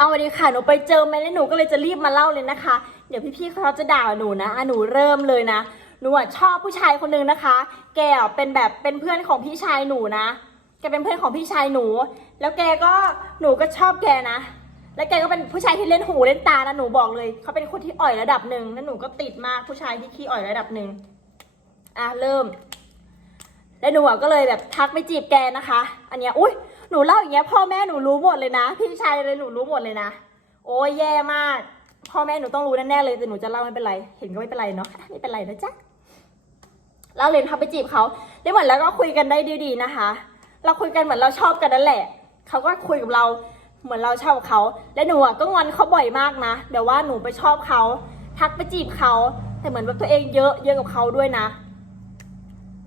เอาวันนี้ค่ะ หนูไปเจอมาแล้วหนูก็เลยจะรีบมาเล่าเลยนะคะ เดี๋ยวพี่ๆเขาจะด่าหนูนะอะหนูเริ่มเลยนะ หนูอะชอบผู้ชายคนนึงนะคะ แกอะเป็นแบบเป็นเพื่อนของพี่ชายหนูนะ แกเป็นเพื่อนของพี่ชายหนู แล้วแกก็หนูก็ชอบแกนะ แล้วแกก็เป็นผู้ชายที่เล่นหูเล่นตานะหนูบอกเลย เขาเป็นคนที่อ่อยระดับหนึ่งแล้วหนูก็ติดมากผู้ชายที่ขี้อ่อยระดับหนึ่งอะเริ่ม แล้วหนูอะก็เลยแบบทักไปจีบแกนะคะ อันเนี้ย อุ้ย หนูเล่าอย่างเงี้ยพ่อแม่หนูรู้หมดเลยนะ พี่ชายเลยหนูรู้หมดเลยนะ โอ้ยแย่มาก พ่อแม่หนูต้องรู้แน่ๆเลยแต่หนูจะเล่าไม่เป็นไร เห็นก็ไม่เป็นไรเนาะไม่เป็นไรนะจ๊ะเล่าเลยทักไปจีบเขาได้เหมือนแล้วก็คุยกันได้ดีๆนะคะ เราคุยกันเหมือนเราชอบกันนั่นแหละเขาก็คุยกับเราเหมือนเราชอบเขา และหนูอะก็งอนเขาบ่อยมากนะเดี๋ยวว่าหนูไปชอบเขาทักไปจีบเขาแต่เหมือนแบบตัวเองเยอะเยอะกับเขาด้วยนะ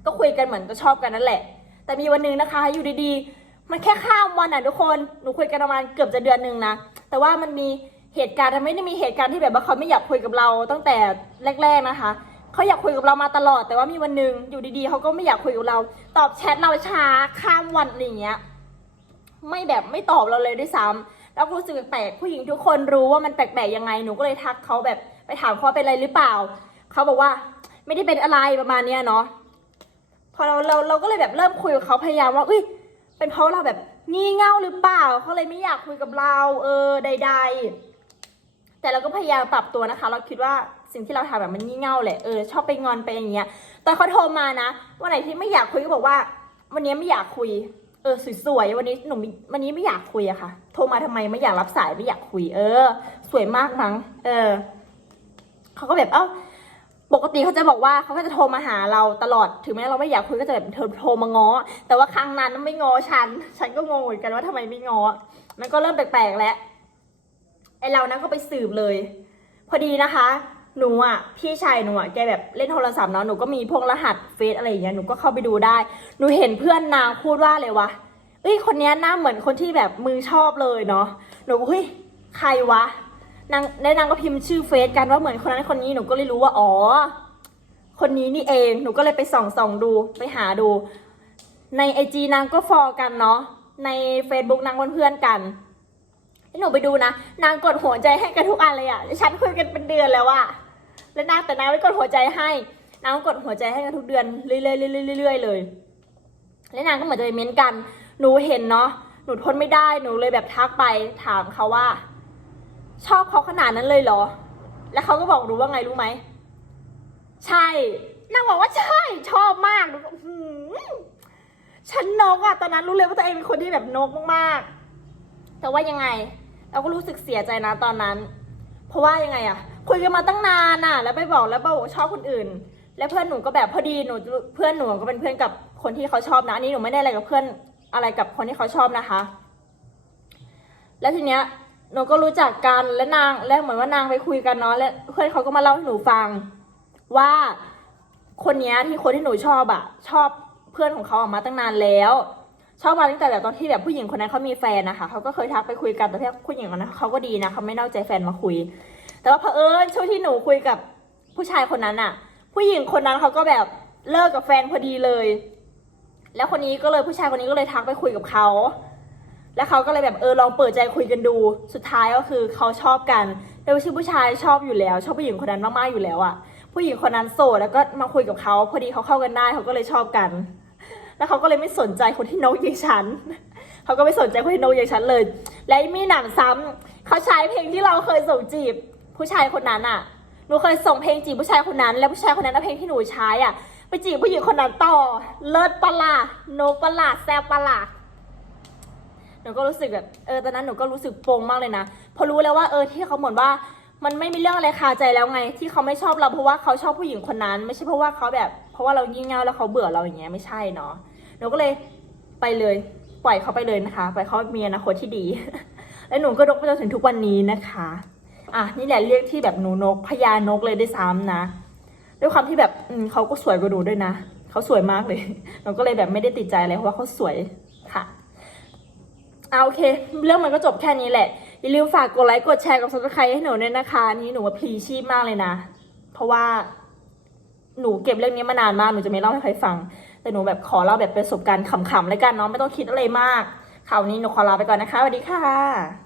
ก็คุยกันเหมือนก็ชอบกันนั่นแหละ แต่มีวันหนึงนะคะ อยู่ดีๆ มันแค่ข้ามวันอะทุกคน หนูคุยกันประมาณเกือบจะเดือนหนึ่งนะ แต่ว่ามันมีเหตุการณ์ทำไมได้มีเหตุการณ์ที่แบบว่าเขาไม่อยากคุยกับเราตั้งแต่แรก ๆนะคะ เขาอยากคุยกับเรามาตลอด แต่ว่ามีวันหนึ่งอยู่ดีๆเขาก็ไม่อยากคุยกับเรา ตอบแชทเราช้าข้ามวันอะไรอย่างเงี้ย ไม่แบบไม่ตอบเราเลยด้วยซ้ำแล้วรู้สึกแปลกผู้หญิงทุกคนรู้ว่ามันแปลกๆยังไง หนูก็เลยทักเขาแบบไปถามเขาว่าเป็นอะไรหรือเปล่า เขาบอกว่าไม่ได้เป็นอะไรประมาณเนี้ยเนาะ พอเราเราเราก็เลยแบบเริ่มคุยกับเขาพยายามว่า อุ้ย เป็นเพราะเราแบบงี่เง่าหรือเปล่าเขาเลยไม่อยากคุยกับเราเออใด ๆ แต่เราก็พยายามปรับตัวนะคะ เราคิดว่าสิ่งที่เราทำแบบมันงี่เง่าแหละเออชอบไปงอนไปอย่างเงี้ยตอนเขาโทรมานะวันไหนที่ไม่อยากคุยก็บอกว่า วันนี้ไม่อยากคุย เออสวยๆวันนี้หนูมีวันนี้ไม่อยากคุยอะค่ะ โทรมาทำไมไม่อยากรับสายไม่อยากคุย เออ สวยมากมั้งเออเขาก็แบบเอ้า ปกติเขาจะบอกว่าเขาก็จะโทรมาหาเราตลอดถึงแม้เราไม่อยากคุยก็จะแบบเธอโทรมาง้อ แต่ว่าครั้งนั้นไม่ง้อฉัน ฉันก็งงเหมือนกันว่าทำไมไม่ง้อ มันก็เริ่มแปลกๆแล้วไอเรานั้นก็ไปสืบเลย พอดีนะคะ หนูอะพี่ชายหนูอะแกแบบเล่นโทรศัพท์เนาะหนูก็มีพวกรหัสเฟซอะไรอย่างเงี้ยหนูก็เข้าไปดูได้ หนูเห็นเพื่อนนางพูดว่าเลยวะเอ้ยคนนี้หน้าเหมือนคนที่แบบมือชอบเลยเนาะหนูก็เฮ้ยใครวะ นางในนางก็พิมพ์ชื่อเฟซกันว่าเหมือนคนนั้นคนนี้หนูก็เลยรู้ว่าอ๋อ คนนี้นี่เองหนูก็เลยไปส่องส่องดูไปหาดู ในไอจีนางก็ฟอลกันเนาะใน Facebook นางเป็นเพื่อนกันแล้หนูไปดูนะ นางกดหัวใจให้กันทุกอันเลยอะ่ะฉันคุยกันเป็นเดือนแล้วอะแล้วนางแต่นางไม่กดหัวใจให้นางก็กดหัวใจให้กันทุกเดือนเรื่อยๆเรื่อยๆเลย แล้วนางก็เหมือนจะไปเม้นกัน หนูเห็นเนาะหนูทนไม่ได้หนูเลยแบบทักไปถามเขาว่า ชอบเขาขนาดนั้นเลยเหรอ แล้วเขาก็บอกหนูว่าไงรู้ไหม ใช่ นางบอกว่าใช่ ชอบมากหนูก็หือฉันนกอะตอนนั้นรู้เลยว่าตัวเองเป็นคนที่แบบนกมากๆ แต่ว่ายังไง เราก็รู้สึกเสียใจนะตอนนั้น เพราะว่ายังไงอะคุยกันมาตั้งนานน่ะแล้วไปบอกแล้วบอกว่าชอบคนอื่น แล้วเพื่อนหนูก็แบบพอดีหนูเพื่อนหนูก็เป็นเพื่อนกับคนที่เขาชอบนะอันนี้หนูไม่ได้อะไรกับเพื่อนอะไรกับคนที่เขาชอบนะคะ แล้วทีเนี้ย หนูก็รู้จักกันและนางและเหมือนว่านางไปคุยกันเนาะและเพื่อนเขาก็มาเล่าให้หนูฟัง ว่าคนนี้ที่คนที่หนูชอบอะชอบเพื่อนของเขาออกมาตั้งนานแล้ว ชอบมาตั้งแต่แบบตอนที่แบบผู้หญิงคนนั้นเขามีแฟนนะคะเขาก็เคยทักไปคุยกันแต่ที่ผู้หญิงคนนั้นเขาก็ดีนะเขาไม่นอกใจแฟนมาคุย แต่ว่าเผอิญช่วงที่หนูคุยกับผู้ชายคนนั้นอะผู้หญิงคนนั้นเขาก็แบบเลิกกับแฟนพอดีเลย แล้วคนนี้ก็เลยผู้ชายคนนี้ก็เลยทักไปคุยกับเขา แล้วเขาก็เลยแบบเออลองเปิดใจคุยกันดู สุดท้ายก็คือเขาชอบกันแล้วชื่อผู้ชายชอบอยู่แล้ว ชอบผู้หญิงคนนั้นมากๆอยู่แล้วอะผู้หญิงคนนั้นโสดแล้วก็มาคุยกับเขาพอดีเขาเข้ากันได้เขาก็เลยชอบกัน แล้วเขาก็เลยไม่สนใจคนที่นกอย่างฉันเขาก็ไม่สนใจคนที่นกอย่างฉันเลย และมีหนำซ้ำเขาใช้เพลงที่เราเคยส่งจีบ ผู้ชายคนนั้นอะหนูเคยส่งเพลงจีบผู้ชายคนนั้น แล้วผู้ชายคนนั้นเอาเพลงที่หนูใช้อะไปจีบผู้หญิงคนนั้นต่อเลิศปะล่ะโนปะล่ะแซบปะล่ะ หนูก็รู้สึกแบบเออตอนนั้นหนูก็รู้สึกโปงมากเลยนะเพอรู้แล้วว่าเออที่เขาเหมือนว่ามันไม่มีเรื่องอะไรคาใจแล้วไง ที่เขาไม่ชอบเราเพราะว่าเขาชอบผู้หญิงคนนั้น ไม่ใช่เพราะว่าเขาแบบ เพราะว่าเรางี่งเงาแล้วเขาเบื่อเราอย่างเงี้ยไม่ใช่เนาะหนูก็เลยไปเลยปล่อยเขาไปเลยนะคะปล่อยเขามีอนาคตที่ดี และหนูก็นกไปจนถึงทุกวันนี้นะคะอะนี่แหละเรียกที่แบบหนูนกพญานกเลยด้วยซ้ำนะด้วยความที่แบบเขาก็สวยกว่าหนูด้วยนะเขาสวยมากเลยหนูก็เลยแบบไม่ได้ติดใจอะไรเพราะว่าเขาสวย เอาโอเค เรื่องมันก็จบแค่นี้แหละ อย่าลืมฝากกดไลค์กดแชร์กับซับสไครต์ให้หนูด้วยนะคะนนี่หนูว่าพลีชีพมากเลยนะ เพราะว่าหนูเก็บเรื่องนี้มานานมาก หนูจะไม่เล่าให้ใครฟัง แต่หนูแบบขอเล่าแบบประสบการณ์ขำๆแล้วกันเนาะไม่ต้องคิดอะไรมากข่าวนี้หนูขอลาไปก่อนนะคะสวัสดีค่ะ